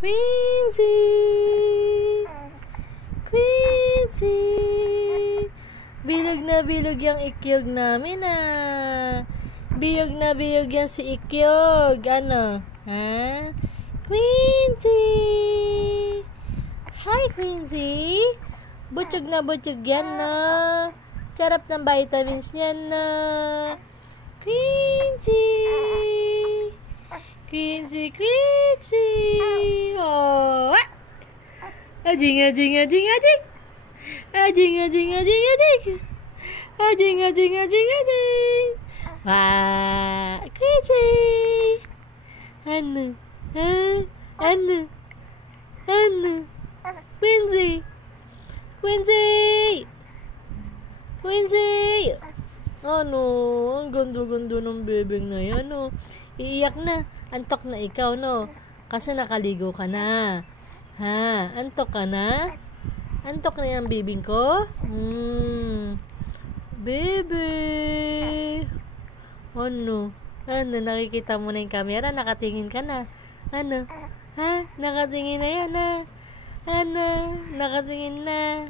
Quincy! Quincy! Bilog na bilog yung ikyog namin Biyog na biyog yan si ikyog. Ano? Ha? Quincy! Hi, Quincy! Butchog na butchog yan Sarap ng vitamins niyan Quincy! Quincy, Quincy! Oh! Ajing, ajing, ajing, ajing! Ajing, ajing, ajing, ajing! Ajing, ajing, ajing, ajing! Wah! Quincy! Ano? Ano? Ano? Quincy! Quincy! Quincy! Ano? Ang ganda-ganda ng bebeng na yan, Iiyak na. Antok na ikaw, Kasi nakaligo ka na. Ha? Antok ka na? Antok na yung bibing ko? Bebe! Ano? Ano? Nakikita mo na yung camera? Nakatingin ka na? Ano? Ha? Nakatingin na yan, Ano? Nakatingin na.